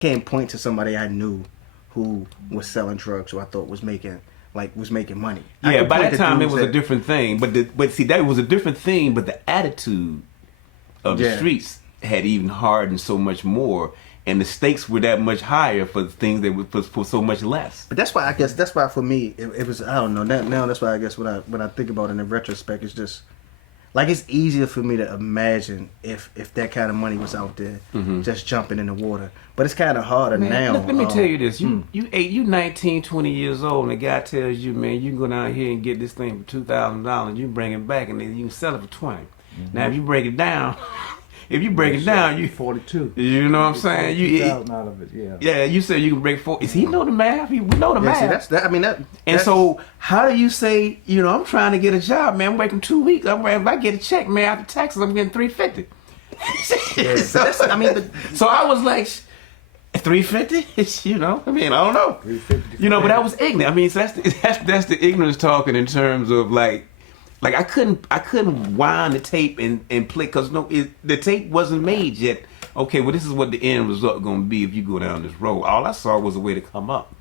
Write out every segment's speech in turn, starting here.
can't point to somebody I knew who was selling drugs who I thought was making money. Yeah, by that time it was a different thing. But see, that was a different thing. But the attitude of the streets had even hardened so much more, and the stakes were that much higher for things that were for so much less. But that's why for me it was, I don't know, now that's why I guess when I think about it in retrospect, it's just like it's easier for me to imagine if that kind of money was out there just jumping in the water. But it's kind of harder now. Let me tell you this. You 19, 20 years old, and the guy tells you, man, you can go down here and get this thing for $2,000. You bring it back, and then you can sell it for 20. Now, if you break it down, you 42. You know what I'm saying? You 2,000 out of it, yeah. Yeah, you said you can break 4. Is he know the math? We know the math. See, that's that. I mean that. And so, how do you say? I'm trying to get a job, man. I'm working 2 weeks. If I get a check, man, after taxes, I'm getting $350. So I was like, $350. I mean, I don't know. $350. But that was ignorant. I mean, so that's the ignorance talking in terms of like I couldn't wind the tape and play because the tape wasn't made yet. Okay, well, this is what the end result going to be if you go down this road. All I saw was a way to come up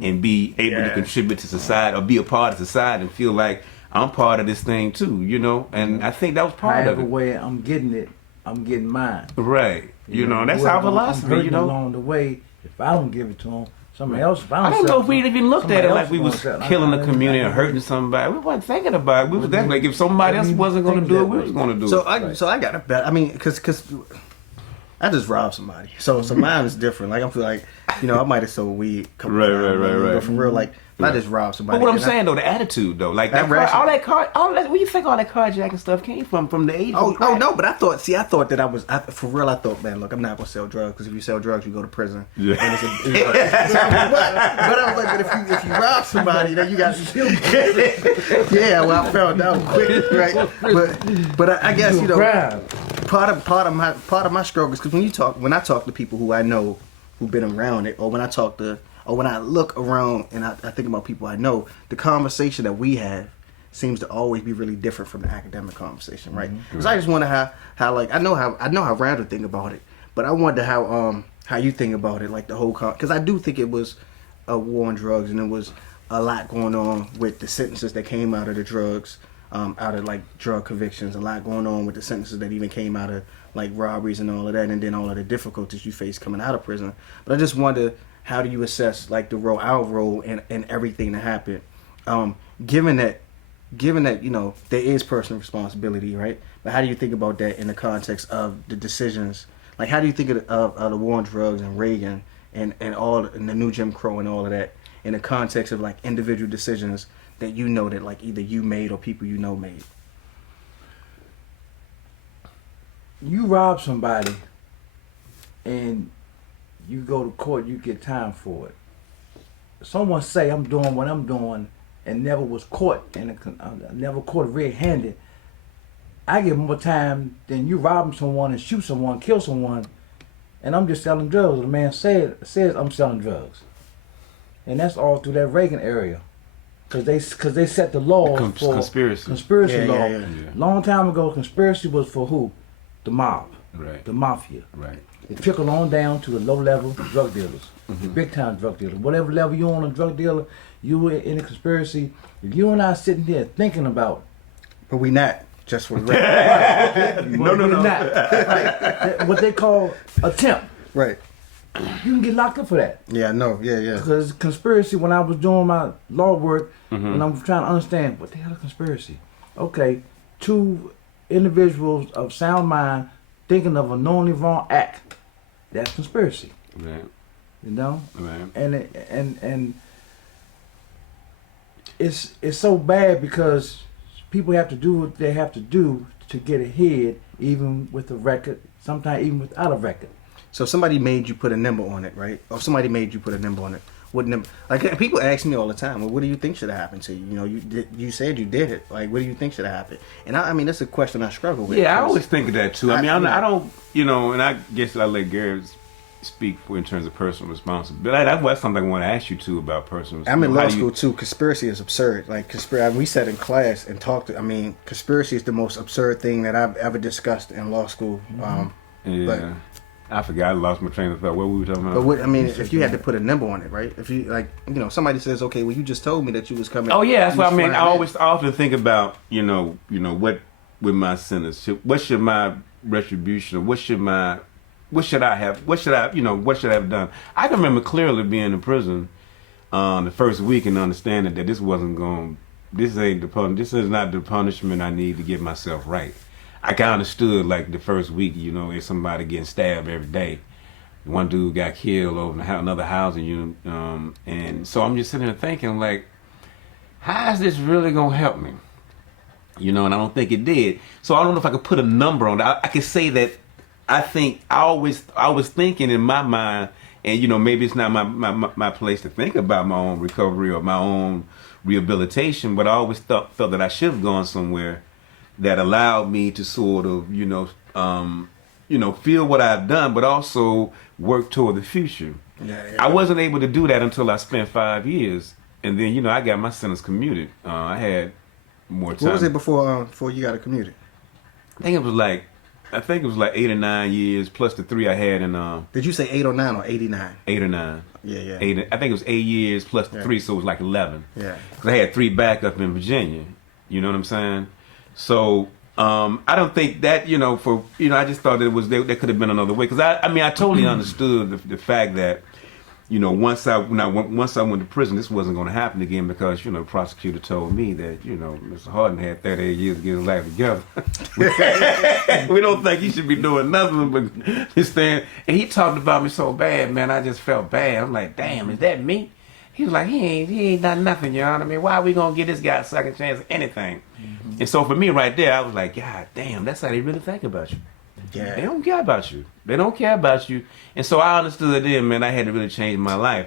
and be able to contribute to society or be a part of society and feel like I'm part of this thing too, And I think that was part of it. Way I'm getting it, I'm getting mine. Right. That's our philosophy, along the way, if I don't give it to them, somebody else. I don't know if we even looked at it like we was killing the community or hurting somebody. We wasn't thinking about it. We was like if somebody else wasn't going to do it, we was going to do it. So I got a bet. I mean, because I just robbed somebody. So mine is different. Like I feel like I might have sold weed. Right. But for real, like I just robbed somebody. But what I'm saying though, the attitude though, like that where you think all that carjacking stuff came from the 80s? Oh no, but I thought that I was for real. I thought, man, look, I'm not gonna sell drugs because if you sell drugs, you go to prison. Yeah. But I was like, but if you rob somebody, then you got yeah. Well, I found out quick, right? But I guess part of my struggle is because when I talk to people who I know who've been around it, or when I look around and I think about people I know, the conversation that we have seems to always be really different from the academic conversation, right? Because I just wonder how like I know how Randall think about it, but I wonder how you think about it, like the whole because I do think it was a war on drugs and there was a lot going on with the sentences that came out of the drugs, out of like drug convictions, a lot going on with the sentences that even came out of like robberies and all of that, and then all of the difficulties you face coming out of prison. But I just wonder, how do you assess like our role in everything that happened, given that there is personal responsibility, right? But how do you think about that in the context of the decisions? Like, how do you think of the war on drugs and Reagan and the new Jim Crow and all of that in the context of like individual decisions that that like either you made or people made? You rob somebody and you go to court, you get time for it. Someone say I'm doing what I'm doing and never was caught never caught red-handed. I get more time than you robbing someone and shoot someone, kill someone, and I'm just selling drugs. The man says I'm selling drugs, and that's all through that Reagan area, because they set the law for conspiracy law. Yeah. Long time ago, conspiracy was for who? The mob, right? The mafia, right? It trickled on down to the low-level drug dealers, the big-time drug dealers. Whatever level you're on a drug dealer, you in a conspiracy. If you and I sitting there thinking about, but we not just for the record. No. Not. Right. What they call attempt. Right. You can get locked up for that. Yeah, no, yeah. Because conspiracy, when I was doing my law work, when I'm trying to understand what the hell is conspiracy. Okay, two individuals of sound mind thinking of a knowingly wrong act. That's conspiracy. Right. Right. And it's so bad because people have to do what they have to do to get ahead, even with a record, sometimes even without a record. So somebody made you put a number on it, right? Or somebody made you put a number on it. What number? Like people ask me all the time, well, what do you think should have happened to you? You said you did it. Like, what do you think should have happened? And I mean, that's a question I struggle with. Yeah, I always think of that too. I don't, and I guess I let Gary speak for in terms of personal responsibility. That's something I want to ask you too about personal responsibility. I'm in law school too. Conspiracy is absurd. Like we sat in class and talked. I mean, conspiracy is the most absurd thing that I've ever discussed in law school. Yeah. I forgot. I lost my train of thought. What were we talking about? But what, I mean, if you had to put a number on it, right? If you like, somebody says, okay, well, you just told me that you was coming. Oh yeah, that's what I mean. I flying often think about, what with my sentence, what should my retribution, or what should I have done? I can remember clearly being in prison the first week and understanding that this is not the punishment I need to get myself right. I kind of understood like the first week, if somebody getting stabbed every day. One dude got killed over another housing unit, and so I'm just sitting there thinking like, how is this really gonna help me? And I don't think it did. So I don't know if I could put a number on that. I could say that I think I was thinking in my mind, and maybe it's not my place to think about my own recovery or my own rehabilitation, but I always felt that I should have gone somewhere that allowed me to sort of, feel what I've done, but also work toward the future. Yeah. I wasn't able to do that until I spent 5 years, and then I got my sentence commuted. I had more time. What was it before you got it commuted? I think it was like 8 or 9 years plus the 3 I had in. Did you say 8 or 9 or 89? 8 or 9. Yeah. 8. I think it was 8 years plus the 3, so it was like 11. Yeah. Because I had 3 back up in Virginia. You know what I'm saying? So I don't think that I just thought there could have been another way. Because I totally understood the fact that once I went to prison, this wasn't going to happen again because the prosecutor told me that Mr. Harden had 38 years to get his life together. We don't think he should be doing nothing but stand. And he talked about me so bad, man. I just felt bad. I'm like, damn, is that me? He was like, he ain't done nothing, you know what I mean? Why are we gonna give this guy a second chance at anything? Mm-hmm. And so for me right there, I was like, God damn, that's how they really think about you. Yeah. They don't care about you. They don't care about you. And so I understood then, man, I had to really change my life.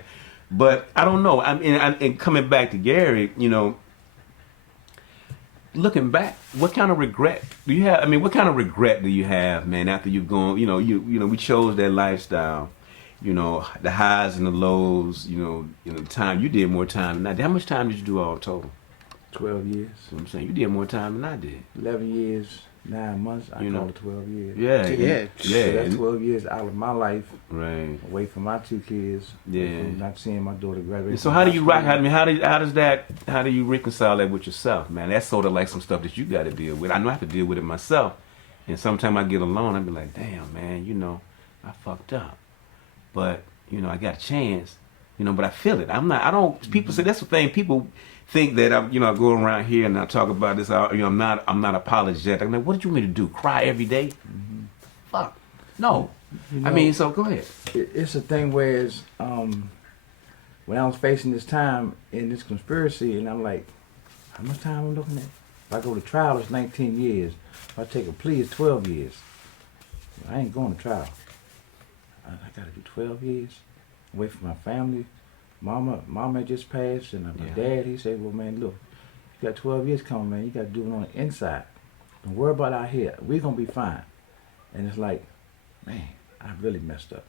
But I don't know. And coming back to Gary, looking back, what kind of regret do you have? I mean, what kind of regret do you have, man, after you've gone, we chose that lifestyle. The highs and the lows, the time. You did more time than I did. How much time did you do all total? 12 years. That's what I'm saying. You did more time than I did. 11 years, 9 months. I call it 12 years. Yeah. So that's 12 years out of my life. Right. Away from my 2 kids. Yeah. From not seeing my daughter graduate. So how do you rock? I mean, how do you reconcile that with yourself, man? That's sort of like some stuff that you got to deal with. I know I have to deal with it myself. And sometimes I get alone, I be like, damn, man, I fucked up. But, I got a chance, but I feel it. People say that's the thing. People think that I go around here and I talk about this, I'm not apologetic. I'm like, what did you want me to do? Cry every day? Mm-hmm. Fuck. No. So go ahead. It's a thing where it's, when I was facing this time in this conspiracy, and I'm like, how much time I'm looking at? If I go to trial, it's 19 years. If I take a plea, it's 12 years. I ain't going to trial. I got to do 12 years away from my family. Mama had just passed, and my dad, he said, well, man, look, you got 12 years coming, man. You got to do it on the inside. Don't worry about out here. We're going to be fine. And it's like, man, I really messed up.